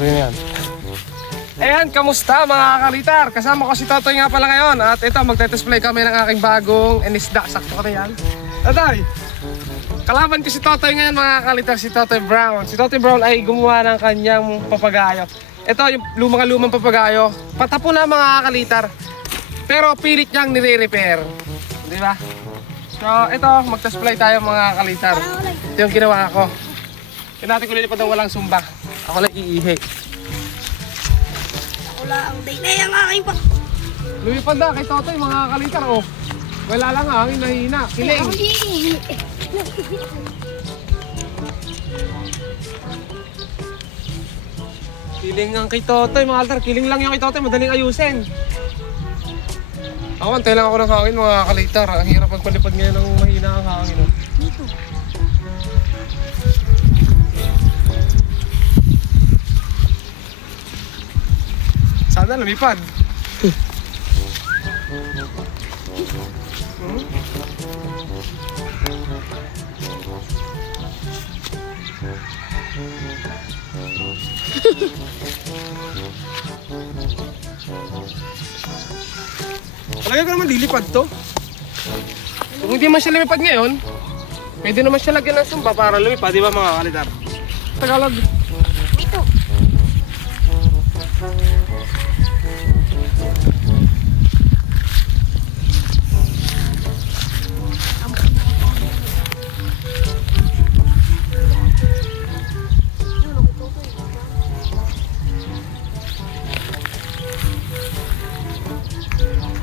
Ayan. Ayan, kamusta mga kalitar? Kasama ko si Totoy nga pala ngayon. At ito, magte-display kami ng aking bagong enisda. Sakto ka na yan. Totoy, kalaban ko si Totoy ngayon mga kalitar, si Totoy Brown. Si Totoy Brown ay gumawa ng kanyang papagayo. Ito yung lumang papagayo. Patapo na mga kalitar. Pero pilit niyang nire-repair. Di ba? So ito, mag-display tayo mga kalitar. Ito yung ginawa ko. Natin ko lilipad ng walang sumba. Ako lang iihi. Wala ang day na yung aking pa. Lumipad na kay Totoy mga kalitar. Oh. Wala lang hangin, nahihina. Kiling. Kiling ang kay Totoy mga kalitar. Kiling lang yung kay Totoy. Madaling ayusin. Ako, antay lang ako ng hangin mga kalitar. Ang hirap magpalipad ngayon ng mahina ang hangin. Oh. Dito. Sana lumipad. Talaga ko naman lilipad to. Kung hindi man siya lumipad ngayon, pwede naman siya lagyan ng sumpa para lumipad, di ba mga kalitar? Tagalog. Dito.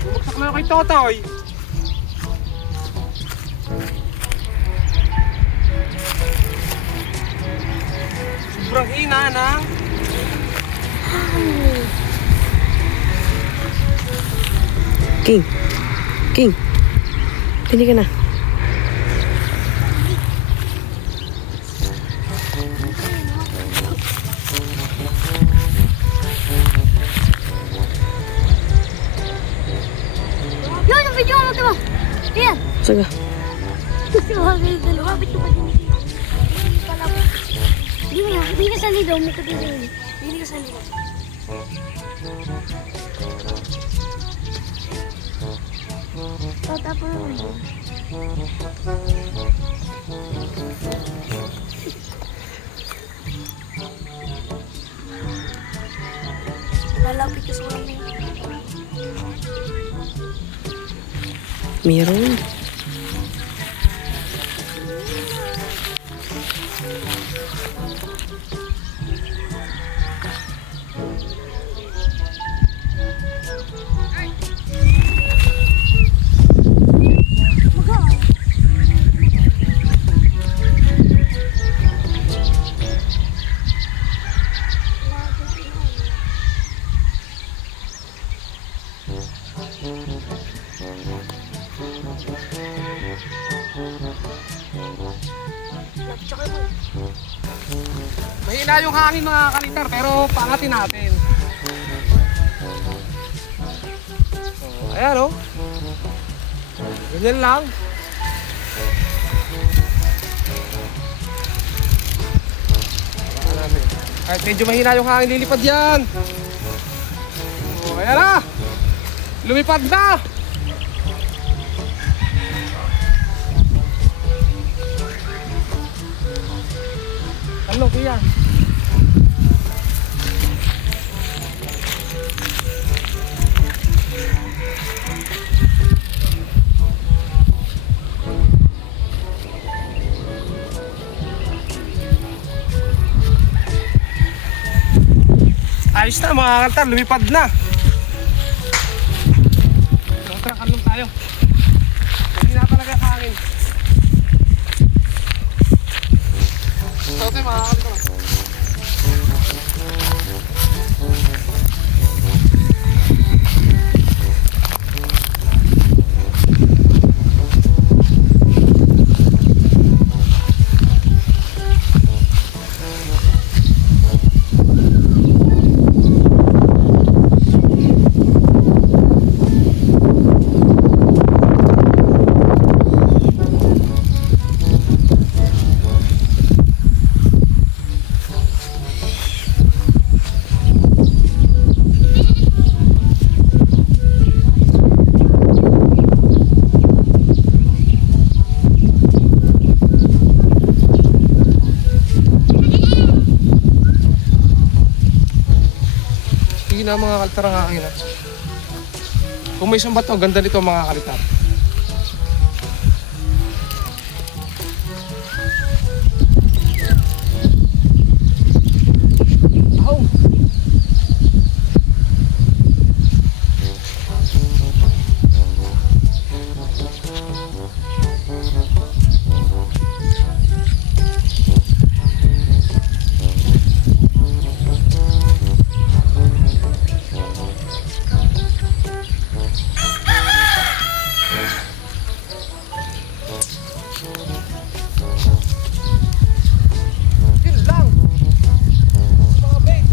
Bumagsak na kay Totoy. Sobrang hina ng King. Pili ka na. Yun, yung video mo ito. Ayan. Sige. Lumapit ko pa din. Hindi ka sa lido. May kapit na yun. Hindi ka sa lido. Tapos naman. Lalapit ka sa mga. Meron. mahina yung hangin mga kalitar, pero pangatin natin. Ayan oh. Ganyan lang. Kahit medyo mahina yung hangin, lilipad yan. Ayan na. Lumipad na. Ano kaya? Ayos na mga kaltar, lumipad na. Trakan lang tayo. Hindi na talaga hangin. Ito mga kaltar. Mahina mga kalitar ang hangin ha. Kung may sumbat to, ganda nito mga kalitar. Oh. Yun lang. Mga bait.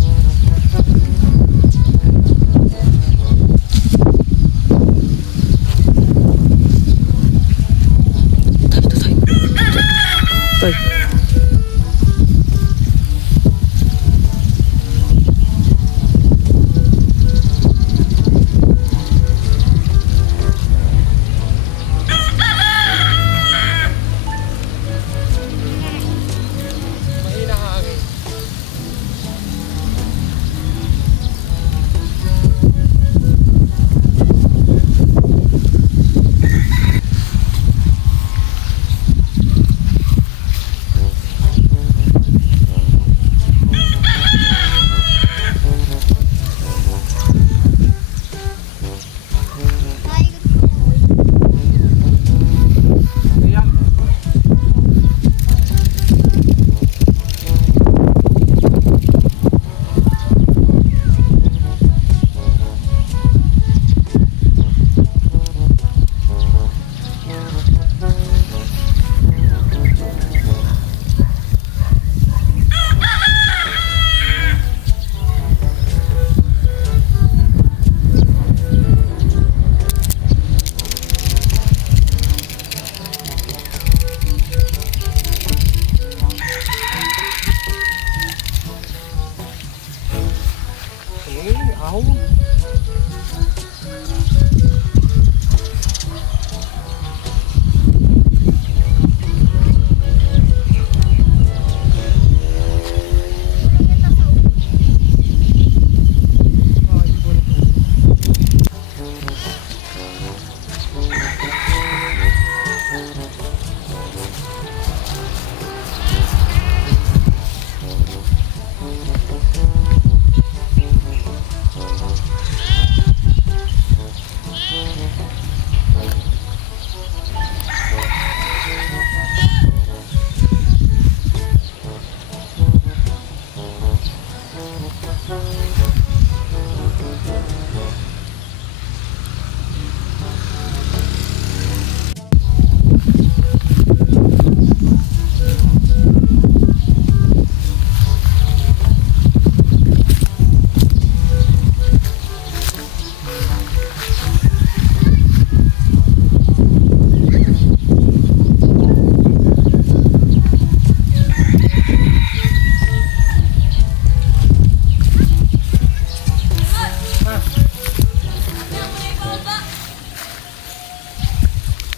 Tay. Mahina hangin. Ayan. Ahon.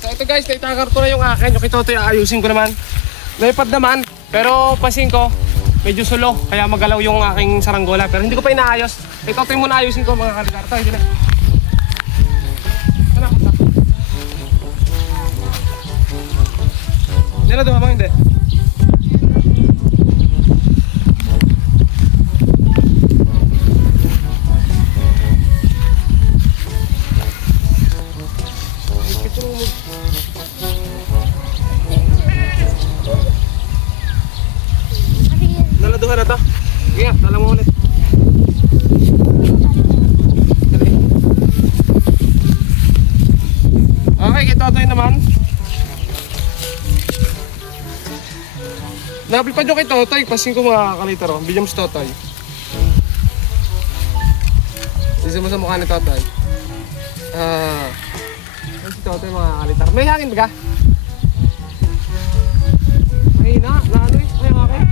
So ito guys, naitagar ko na yung akin. Yung kitotoy aayusin ko naman. Naipad naman, pero pansin ko medyo sulo, kaya magalaw yung aking saranggola. Pero hindi ko pa inaayos. Itotoy muna ayusin ko mga kalitar. Ito, hindi na. Ano? Hindi na dumamang, hindi. Naladuhan na to. Sige nga, talang mo ulit. Okay, kitotoy naman. Napilipad yung kay Totoy, pasin ko mga kalitar o. Bigyan mo si Totoy. Isa mo sa mukha ni Totoy. Si Totoy mga kalitar. May hangin ba ka? Mahina, na ano eh. Ay, ang akin.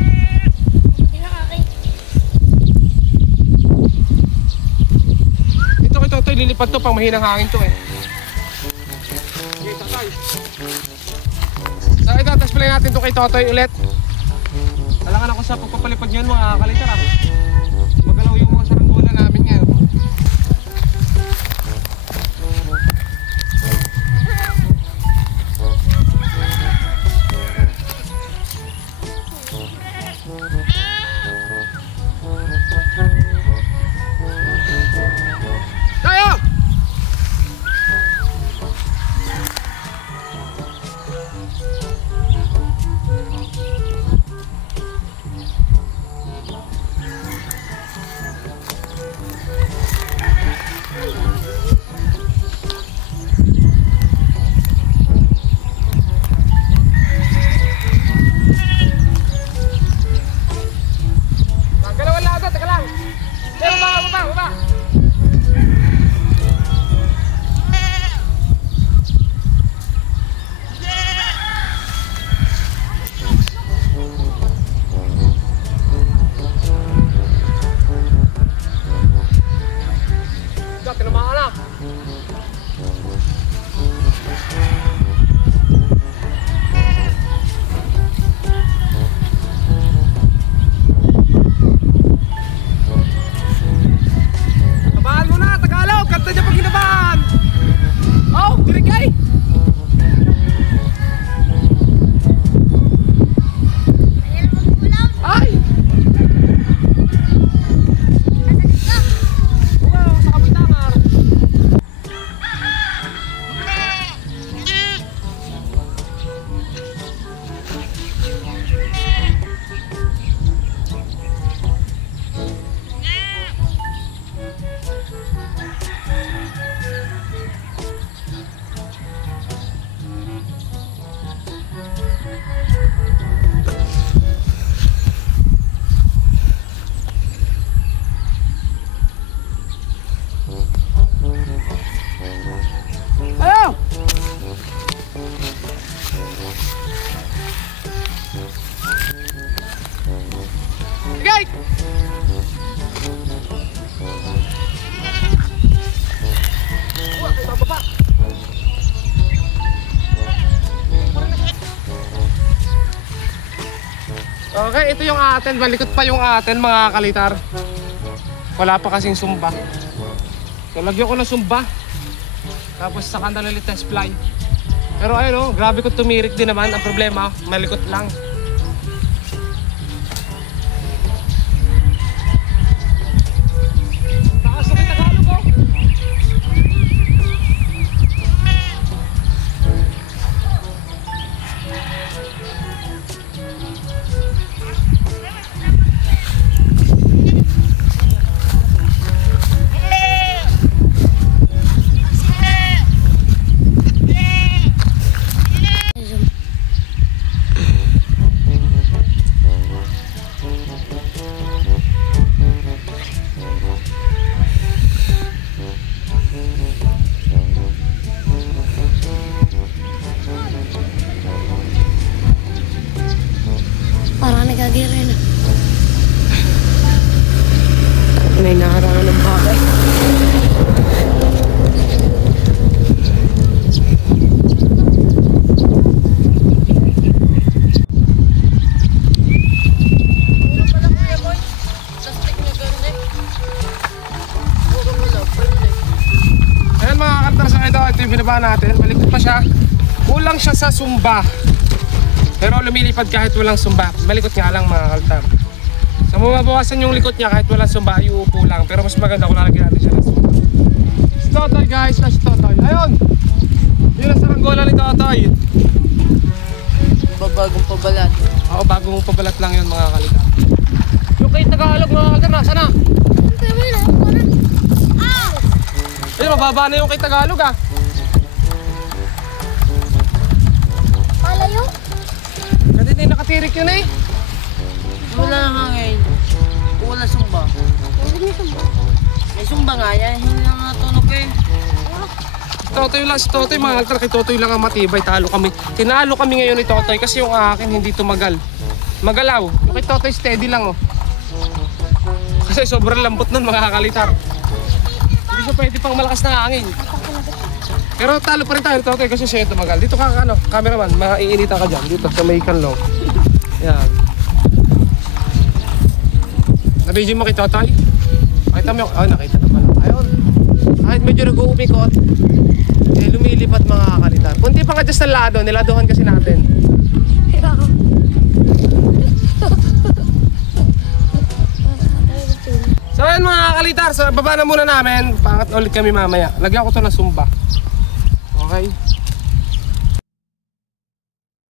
Ito kay Totoy, lilipad to pang mahinang hangin to eh. Okay, Totoy. So ito, tapos play natin to kay Totoy ulit. Talangan ako sa pagpapalipad niyan mga kalitar ah. Magalaw yung mga saranggola namin ngayon. Tayo! Galawan lang ito, teka lang. Baba. Diyan, tinamaan na. Tabahan mo na, Tagalog! Kanta niya pag hinabahan! Oh, dirigay! Ayan, mag-ulaw. Ay! Wow, sa kapitangar! Ayaw! Igay! Bababa! Okay, ito yung atin. Balikot pa yung atin, mga kalitar. Wala pa kasing sumba. So, lagyan ko ng sumba. Tapos saka na test fly. Pero ayun oh, grabe ko tumirik din naman. Ang problema, malikot lang. Taas na may Tagalog oh. Parang nagagira na. May naharangan ng bakay. Ayan mga kartars, ito yung binaba natin. Malikot pa siya. Kulang siya sa sumba. Pero lumilipad kahit walang sumba. Malikot nga lang mga kaltar. So mababawasan yung likot niya kahit walang sumba, iuupo lang. Pero mas maganda kung lalagyan natin siya ng sumba. Si Totoy guys, si Totoy. Ayun! Yun ang saranggola ni Totoy. Bagong pabalat. Oo, bagong pabalat lang yun mga kaltar. Yung kay Tagalog mga kaltar, nasa na? Ayun, mababa na yung kay Tagalog ah. Palayo? Kasi hindi nakatirik yun eh. Wala nang hangin. Wala sumba. Huwag niyo sumba. May sumba nga yan. Hindi lang natunog eh. Si Totoy mga kaltar, kay Totoy lang ang matibay. Talo kami. Tinalo kami ngayon ni Totoy kasi yung akin hindi tumagal. Magalaw. Yung kay Totoy steady lang oh. Kasi sobrang lambot nun mga kalitar. Hindi siya pwede pang malakas na hangin. Pero talo pa rin tayo ni Totoy kasi siya yung tumagal. Dito ka ano, cameraman, maiinitan ka dyan. Dito sa may kanlong. Yan. Nabidyo mo kay Totoy? Nakita mo yung... Oh, nakita na pala. Ayun. Kahit medyo nag-uumikot, eh lumilipat mga kalitar. Kunti pang adjust ng lado, niladohan kasi natin. ayan mga kalitar, sa baba na muna namin. Pangat ulit kami mamaya. Lagyan ko to ng sumba. Okay?